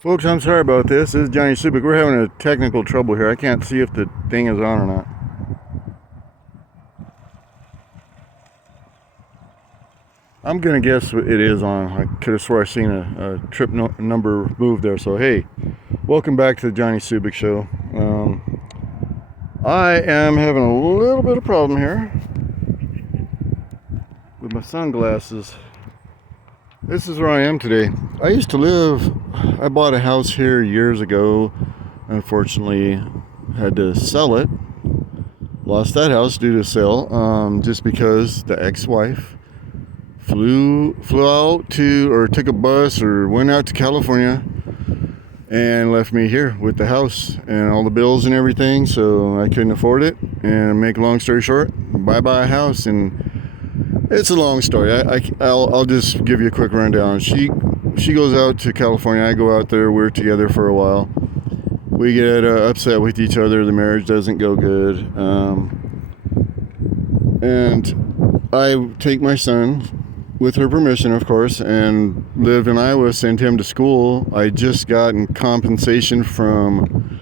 Folks, I'm sorry about this. This is Johnny Subic. We're having a technical trouble here. I can't see if the thing is on or not. I'm going to guess it is on. I could have swore I seen a trip number move there. So, hey, welcome back to the Johnny Subic Show. I am having a little bit of problem here with my sunglasses. This is where I am today. I bought a house here years ago. Unfortunately, had to sell it. Lost that house due to sale, just because the ex-wife flew out to, or took a bus or went out to California and left me here with the house and all the bills and everything. So I couldn't afford it. And make a long story short, bye-bye house. And it's a long story. I'll just give you a quick rundown. She goes out to California. I go out there. We're together for a while. We get upset with each other. The marriage doesn't go good. And I take my son, with her permission, of course, and live in Iowa, send him to school. I just got in compensation from,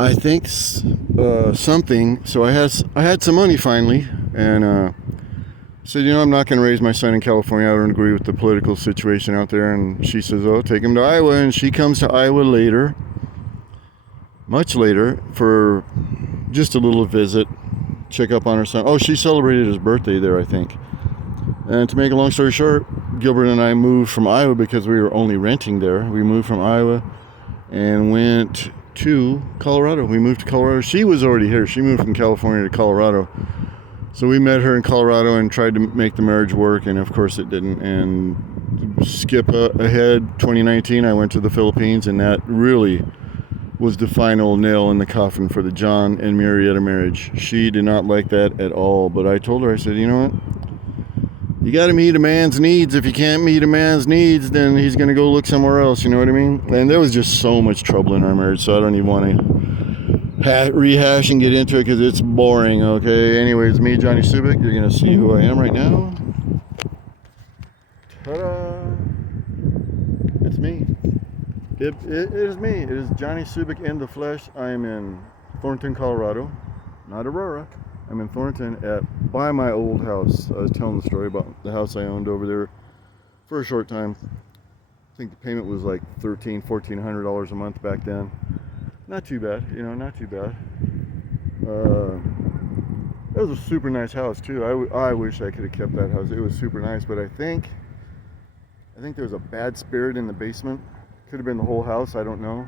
I think, something. So I had some money finally. And said, I'm not going to raise my son in California. I don't agree with the political situation out there. And she says, take him to Iowa. And she comes to Iowa later, much later, for just a little visit, check up on her son. Oh, she celebrated his birthday there, I think. And to make a long story short, Gilbert and I moved from Iowa because we were only renting there. We moved from Iowa and went to Colorado. We moved to Colorado. She was already here. She moved from California to Colorado. So we met her in Colorado and tried to make the marriage work, and of course it didn't. And skip ahead, 2019, I went to the Philippines, and that really was the final nail in the coffin for the John and Marietta marriage. She did not like that at all, but I told her, I said, you know what? You got to meet a man's needs. If you can't meet a man's needs, then he's going to go look somewhere else, you know what I mean? And there was just so much trouble in our marriage, so I don't even want to rehash and get into it because it's boring. Okay, anyways, me, Johnny Subic. You're gonna see who I am right now. Ta-da! It's me. It is me. It is Johnny Subic in the flesh. I am in Thornton, Colorado, not Aurora. I'm in Thornton by my old house. I was telling the story about the house I owned over there for a short time. I think the payment was like $1,400 a month back then. Not too bad, not too bad. It was a super nice house too. I wish I could have kept that house. It was super nice, but I think there was a bad spirit in the basement. Could have been the whole house, I don't know.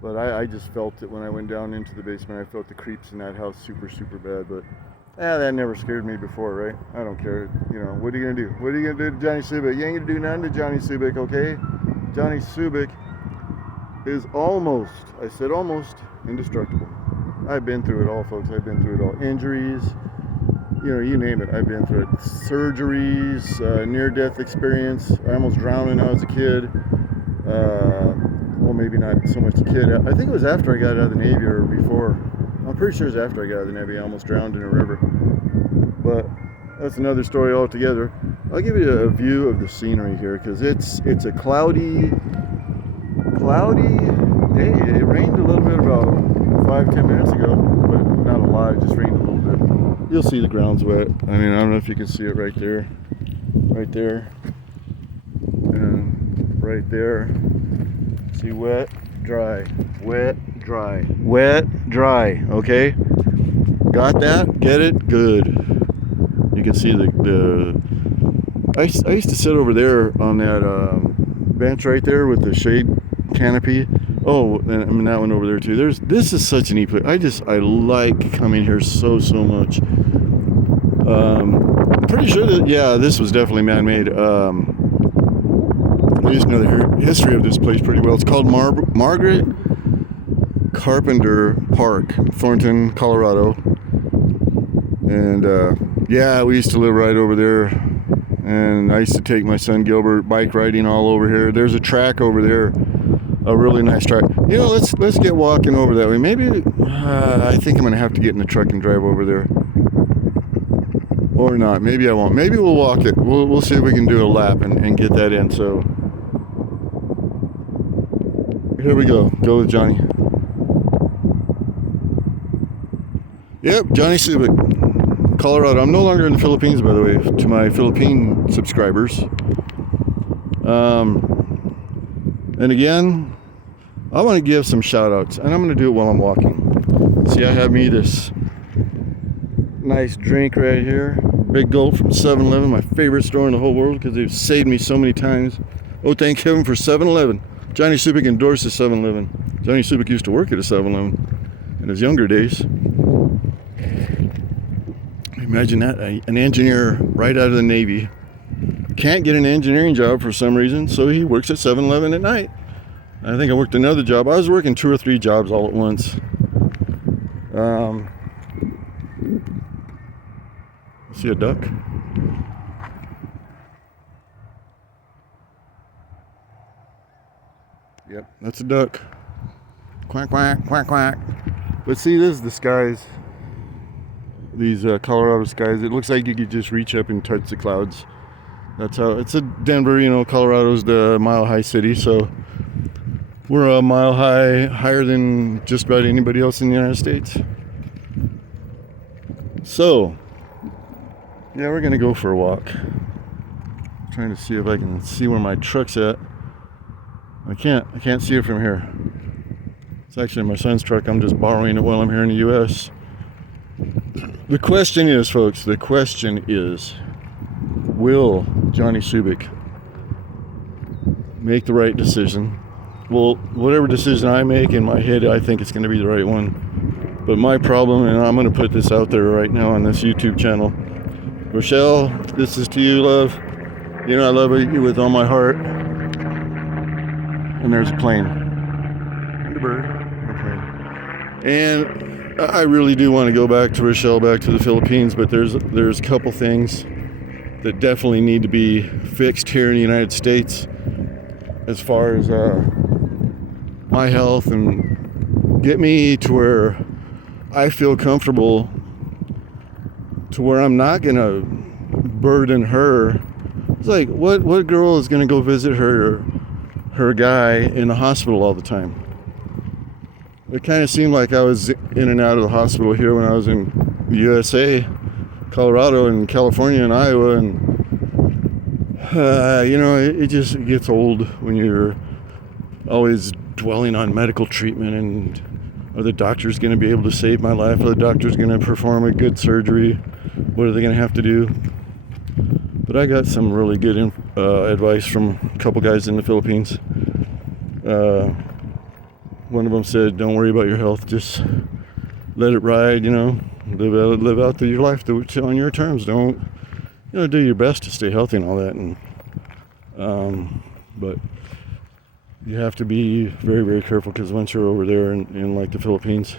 But I just felt it when I went down into the basement. I felt the creeps in that house super, super bad. But that never scared me before, right? I don't care. What are you gonna do? What are you gonna do to Johnny Subic? You ain't gonna do nothing to Johnny Subic, okay? Johnny Subic is almost indestructible. I've been through it all, folks. I've been through it all. Injuries, you name it. I've been through it. Surgeries, near-death experience. I almost drowned when I was a kid. Well, maybe not so much a kid. I think it was after I got out of the Navy or before. I'm pretty sure it was after I got out of the Navy. I almost drowned in a river. But that's another story altogether. I'll give you a view of the scenery here because it's a cloudy day. It rained a little bit about 5-10 minutes ago, but not a lot. It just rained a little bit. You'll see the ground's wet. I don't know if you can see it right there, and right there. See, wet, dry, wet, dry, wet, dry. Okay, got that? Get it? Good. You can see I used to sit over there on that bench right there with the shade canopy. Oh, and that one over there too. This is such a neat place. I like coming here so much. I'm pretty sure that this was definitely man-made. I used to know the history of this place pretty well. It's called Margaret Carpenter Park, Thornton, Colorado. And we used to live right over there. And I used to take my son Gilbert bike riding all over here. There's a track over there. A really nice track. Let's get walking over that way. Maybe I think I'm gonna have to get in the truck and drive over there, or not. Maybe I won't. Maybe we'll walk it. We'll see if we can do a lap and get that in. So Here we go. Go with Johnny. Yep, Johnny Subic, Colorado. I'm no longer in the Philippines, by the way, to my Philippine subscribers. And again, I want to give some shout outs, and I'm going to do it while I'm walking. See, I have me this nice drink right here. Big Gulp from 7-Eleven, my favorite store in the whole world because they've saved me so many times. Oh, thank heaven for 7-Eleven. Johnny Subic endorses 7-Eleven. Johnny Subic used to work at a 7-Eleven in his younger days. Imagine that, an engineer right out of the Navy. Can't get an engineering job for some reason, so he works at 7-Eleven at night. I think I worked another job. I was working 2 or 3 jobs all at once. See a duck? Yep, that's a duck. Quack, quack, quack, quack. But see, this is the skies. These Colorado skies. It looks like you could just reach up and touch the clouds. That's how, it's a Denver, Colorado's the mile high city, so we're a mile high, higher than just about anybody else in the United States. So, yeah, we're gonna go for a walk. Trying to see if I can see where my truck's at. I can't see it from here. It's actually my son's truck. I'm just borrowing it while I'm here in the US. The question is, folks, will Johnny Subic make the right decision? Well, whatever decision I make in my head, I think it's going to be the right one. But my problem, and I'm going to put this out there right now on this YouTube channel. Rochelle, this is to you, love. I love you with all my heart. And there's a plane. And a bird. And a plane. And I really do want to go back to Rochelle, back to the Philippines, but there's a couple things that definitely need to be fixed here in the United States as far as my health, and get me to where I feel comfortable, to where I'm not gonna burden her. It's like, what girl is gonna go visit her guy in the hospital all the time? It kind of seemed like I was in and out of the hospital here when I was in the USA, Colorado and California and Iowa, and it just gets old when you're always dwelling on medical treatment and are the doctors going to be able to save my life? Are the doctors going to perform a good surgery? What are they going to have to do? But I got some really good advice from a couple guys in the Philippines. One of them said, don't worry about your health, just let it ride, live out your life on your terms. Don't, do your best to stay healthy and all that. And but you have to be very, very careful, because once you're over there in like the Philippines,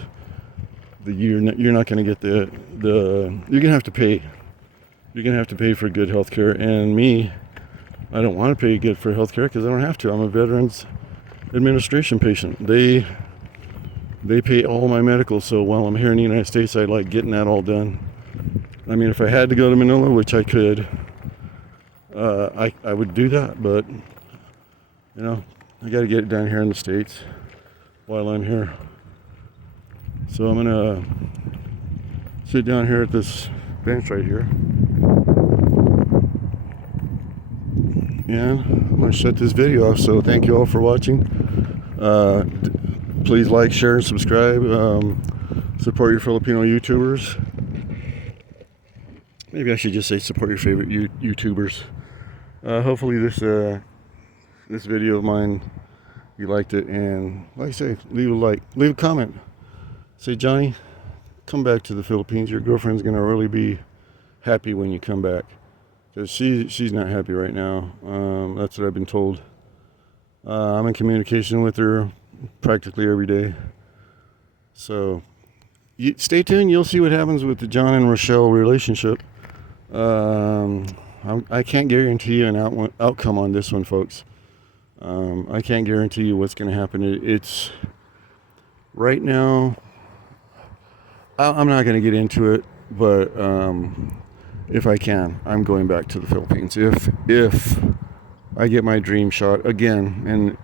you're not going to get the you're going to have to pay. You're going to have to pay for good health care. And me, I don't want to pay good for health care because I don't have to. I'm a Veterans Administration patient. They pay all my medical, so while I'm here in the United States, I like getting that all done. I mean, if I had to go to Manila, which I could, I would do that, but I got to get it done here in the States while I'm here. So I'm gonna sit down here at this bench right here, and I'm gonna shut this video off. So thank you all for watching. Please like, share, and subscribe. Support your Filipino YouTubers. Maybe I should just say support your favorite YouTubers. Hopefully this video of mine, you liked it, and like I say, leave a like, leave a comment. Say, Johnny, come back to the Philippines. Your girlfriend's gonna really be happy when you come back, because she's not happy right now. That's what I've been told. I'm in communication with her practically every day. So stay tuned. You'll see what happens with the John and Rochelle relationship. I can't guarantee you an outcome on this one, folks. I can't guarantee you what's going to happen. It's right now, I'm not going to get into it, but if I can, I'm going back to the Philippines. If I get my dream shot again, and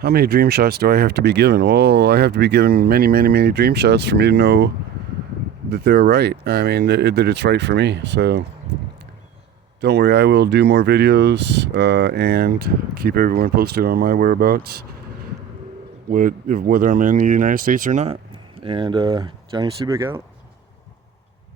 How many dream shots do I have to be given? Well, I have to be given many, many, many dream shots for me to know that they're right. I mean, that it's right for me. So don't worry, I will do more videos and keep everyone posted on my whereabouts, whether I'm in the United States or not. And Johnny Subik out.